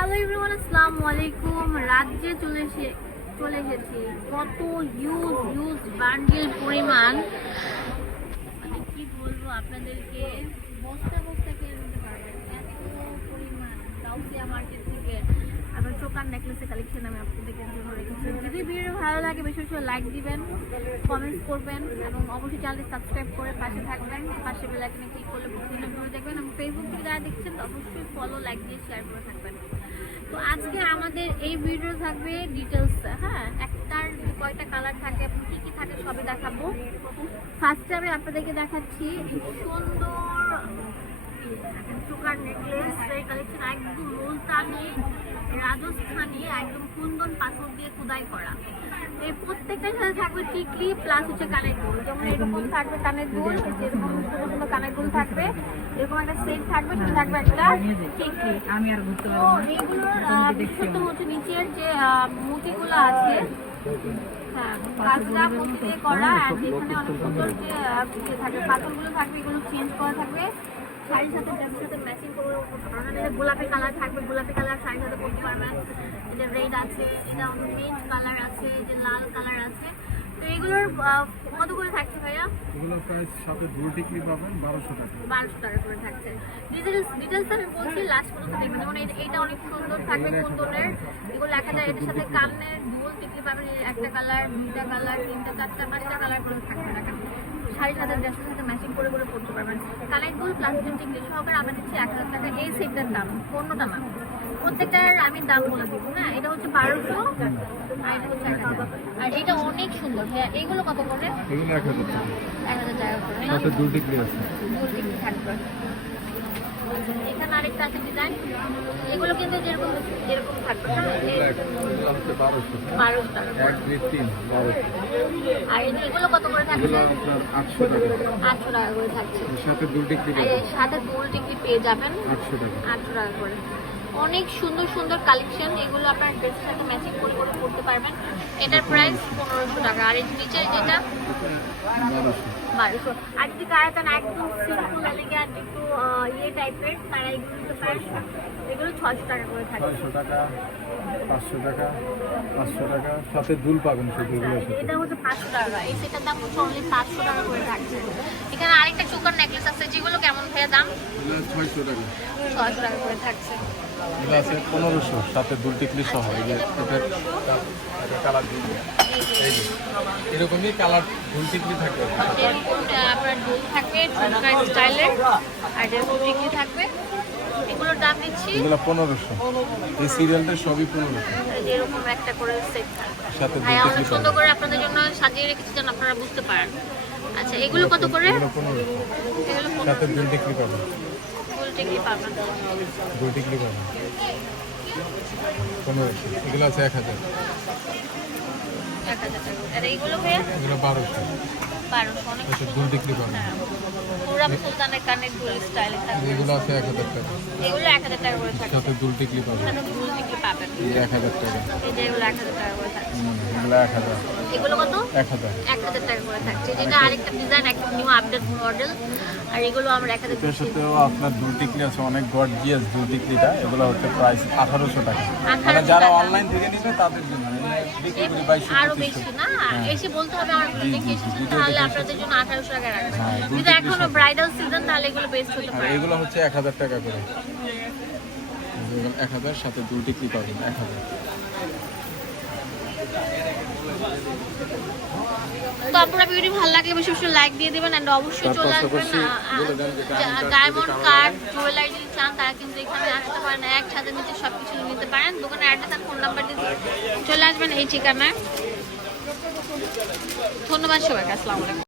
Hello everyone আসসালামু আলাইকুম রাজ্যে চলে এসে চলে এসেছি। কত ইউজ ইউজ বান্ডিল পরিমাণ মানে কি বলব আপনাদেরকে বসতে বসতে খেয়ে নিতে পারবেন এত পরিমাণ গাউসিয়া মার্কেট থেকে আবার চোকার নেকলেসের কালেকশন আমি আপনাদেরকে জন্য রেখেছি যদি ভিডিও ভালো লাগে, বেশি বেশি লাইক দিবেন কমেন্টস করবেন, এবং অবশ্যই চ্যানেলটি সাবস্ক্রাইব করে পাশে থাকবেন। পাশে বেলাইকনে ক্লিক করলে বিভিন্ন দেখবেন। এবং ফেসবুক থেকে যারা দেখছেন, অবশ্যই ফলো লাইক দিয়ে শেয়ার করে থাকবেন। তো আজকে আমাদের এই ভিডিও থাকবে ডিটেলস হ্যাঁ? একটার কয়টা কালার থাকে কী কী থাকে সবই দেখাবো। ফার্স্টে আমি আপনাদেরকে দেখাচ্ছি সুন্দর চোকার নেকলেস এই কালেকশন একদম মুলতানি রাজস্থানি একদম কুন্দন পাথর দিয়ে খোদাই করা। এই প্রত্যেকটার সাথে থাকবে টিকলি প্লাস হচ্ছে কানের দুল যেমন এরকম থাকবে কানের দুল যেরকম সুন্দর কানের দুল থাকবে। এরকম একটা সেট থাকবে সাথে থাকবে একটা টিকলি। আমি আর ঘুরতে পারব এইগুলোর বিশেষত্ব হচ্ছে নিচের যে মুটিগুলো আছে হ্যাঁ করা, আর যেখানে অনেক সুন্দর যে ইয়ে থাকবে পাথরগুলো থাকবে, এগুলো চেঞ্জ করা থাকবে। শাড়ির সাথে ড্রেসের সাথে ম্যাচিং করে এটা গোলাপি কালার থাকবে গোলাপি কালার শাড়ির সাথে পরতে পারবেন এটা রেড আছে এটা মিন্ট কালার আছে যে লাল কালার আছে। তো এগুলোর কত করে থাকছে ভাইয়া? এগুলো প্রাইস সাথে দুটো টিকলি পাবেন বারোশো টাকা। বারোশো টাকা করে থাকছে। ডিটেলস ডিটেলস আমি বলছি লাস্ট পর্যন্ত দেখবেন। যেমন এইটা অনেক সুন্দর থাকবে কুন্দনের। এগুলো এক হাজার এটার সাথে কানের দুল টিকলি পাবেন। একটা কালার দুইটা কালার তিনটা চারটা পাঁচটা কালার করে থাকবে। শাড়ির সাথে ড্রেসের সাথে ম্যাচিং করে করে পড়তে পারবেন। দুল প্লাস প্রিন্টিং টিকলি সহকারে আমরা দিচ্ছি এক হাজার টাকা এই সেটটার দাম পণ্যটা না। প্রত্যেকটার আমি দাম বলে দিব হ্যাঁ এটা হচ্ছে বারোশো আর এটা হাজার। অনেক সুন্দর হ্যাঁ এইগুলো কত করে? এগুলো এক হাজার টাকা। এক হাজার টাকা করে না? ডিগ্রি আছে। থাকবে। আরেকটা আছে ডিজাইন এগুলো কিন্তু যেরকম যেরকম থাকবে। আর এগুলো কত করে থাকছে আটশো টাকা। করে থাকছে সাথে দুটো টিকলি আর সাথে দুল টিকলি পেয়ে যাবেন। আটশো টাকা। করে। অনেক সুন্দর সুন্দর কালেকশন। এগুলো আপনার ড্রেসের সাথে ম্যাচিং করে করে পড়তে পারবেন। এটার প্রাইস পনেরোশো টাকা। আর এই নিচের যেটা বারোশো যদি কারা চান একটু সিম্পল এলিগেন্ট একটু ইয়ে টাইপের তারা এগুলো নিতে পারেন এগুলো ছশো টাকা করে থাকে। ছয়শো টাকা পাঁচশো টাকা পাঁচশো টাকা সাথে দুল পাবেন সেই দুলগুলোর সাথে। এটা হচ্ছে পাঁচশো টাকা এই সেটার দাম হচ্ছে অনলি পাঁচশো টাকা করে থাকছে। এখানে আরেকটা চোকার নেকলেস আছে যেগুলো কেমন ভাইয়া দাম? ছয়শো টাকা। ছশো টাকা করে থাকছে। এগুলো আছে পনেরোশো সাথে দুল টিকলি সহ। এই যে এটার কালার এরকমই কালার দুল টিকলি আহ, আপনার ডোল থাকবে স্টাইলের আর যেরকম ডিগ্রি থাকবে এগুলোর দাম দিচ্ছি এগুলো পনেরোশো। এই সিরিয়ালটা সবই পনেরোশো। যেরকম একটা করে সেট থাকবে। দুল অনেক সুন্দর করে আপনাদের জন্য সাজিয়ে রেখেছি যেন আপনারা বুঝতে পারেন। আচ্ছা এগুলো কত করে? এগুলো সাথে দুল টিকলি পাবেন ফুল টিকলি পাবেন দুল টিকলি পাবেন পনেরোশো। এগুলো আছে এক হাজার। আর এইগুলো ভাইয়া এগুলো বারোশো। বারোশো অনেক দুল টিকলি পাবেন হ্যাঁ সুলতানের কানের দুল স্টাইলে থাকবে এগুলো আছে এক হাজার টাকা। এগুলো এক হাজার টাকা করে থাকবে সাথে দুল টিকলি পাবেন। এখানে দুল টিকলি পাবেন। এক হাজার টাকা। এই যে এগুলো এক হাজার টাকা করে এগুলো এক হাজার। এগুলো কত? এক হাজার। এক হাজার টাকা করে থাকছে। যেটা আরেকটা ডিজাইন একদম নিউ আপডেট মডেল আর এগুলো আমরা এক হাজার সাথেও আপনার দুল টিকলি আছে অনেক গর্জিয়াস দুল টিকলিটা এগুলো হচ্ছে প্রাইস আঠারোশো টাকা। মানে 1800 যারা অনলাইন থেকে নিবে তাদের জন্য। আরও বেশি না? এসে বলতে হবে আমার দেখে এসেছেন তাহলে আপনাদের জন্য আঠারোশো টাকা রাখবেন। হ্যাঁ, যদি টিকলি এখনও ব্রাইডাল সিজন তাহলে এগুলো বেস্ট হতে পারে। এগুলো হচ্ছে এক হাজার টাকা করে। এক হাজার সাথে দুটি কি পাবেন এক হাজার। তো আপনারা ভিডিও ভালো লাগলে বেশি বেশি লাইক দিয়ে দেবেন অ্যান্ড অবশ্যই চলে আসবেন ডায়মন্ড কার্ড জুয়েলারি যদি চান তারা কিন্তু এখানে আসতে পারেন এক ছাদের নিচে সব কিছু নিতে পারেন। দোকানে অ্যাড্রেস আর ফোন নাম্বার দিয়ে চলে আসবেন এই ঠিকানায়। ধন্যবাদ সবাইকে আসসালামু আলাইকুম।